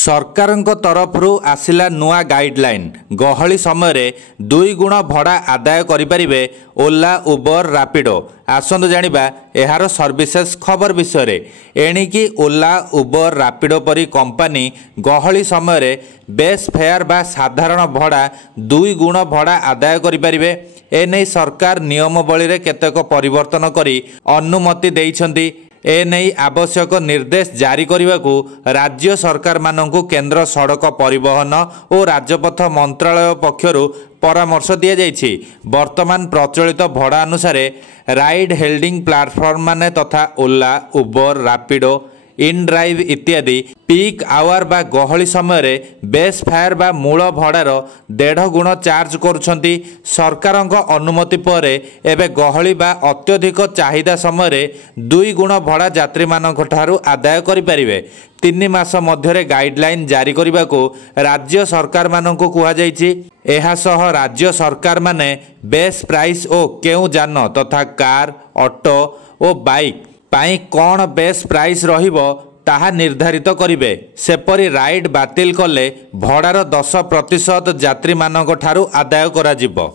सरकारଙ୍କ तरफरु आसिला नुआ गाइडलाइन गहली समय 2 गुण भड़ा आदाय करिपारिबे ओला उबर रैपिडो। आसंतु जानिबा एहार सर्विसेस खबर विषय एणिकी ओला उबर रैपिडो परी कंपनी गहली समय बेस फेयर बा साधारण भड़ा 2 गुण भड़ा आदाय करिपारिबे। एने सरकार नियमावली रे केतेक परिवर्तन करी अनुमति देइछन्ती। एने आवश्यक निर्देश जारी करने को राज्य सरकार मानू केंद्र सड़क परिवहन और राजपथ मंत्रालय पक्षरु परामर्श दि जाइछि। वर्तमान प्रचलित भड़ा अनुसार राइड हेल्डिंग प्लाटफर्म माने तथा ओला उबर रैपिडो इन ड्राइव इत्यादि पीक आवर बा गहली समय बेस फायर बा मूल भड़ार 1.5 गुण चार्ज करुछंती। सरकारक अनुमति पर एबे गहली बा अत्यधिक चाहिदा समय 2 गुण भड़ा यात्री मानक ठारू आदाय करि परिबे। 3 मास मध्यरे गाइडलाइन जारी करने को राज्य सरकार मानक कुहा जाइछि। एहा सह राज्य सरकार माने बेस प्राइस ओ केउ जान तथा कार ऑटो और बाइक पाई कौन बेस प्राइस रहिबो ताहा निर्धारित करिवे। सेपरी राइड बातिल कले भड़ार 10% यात्री मानक ठारू आदाय करा जिवो।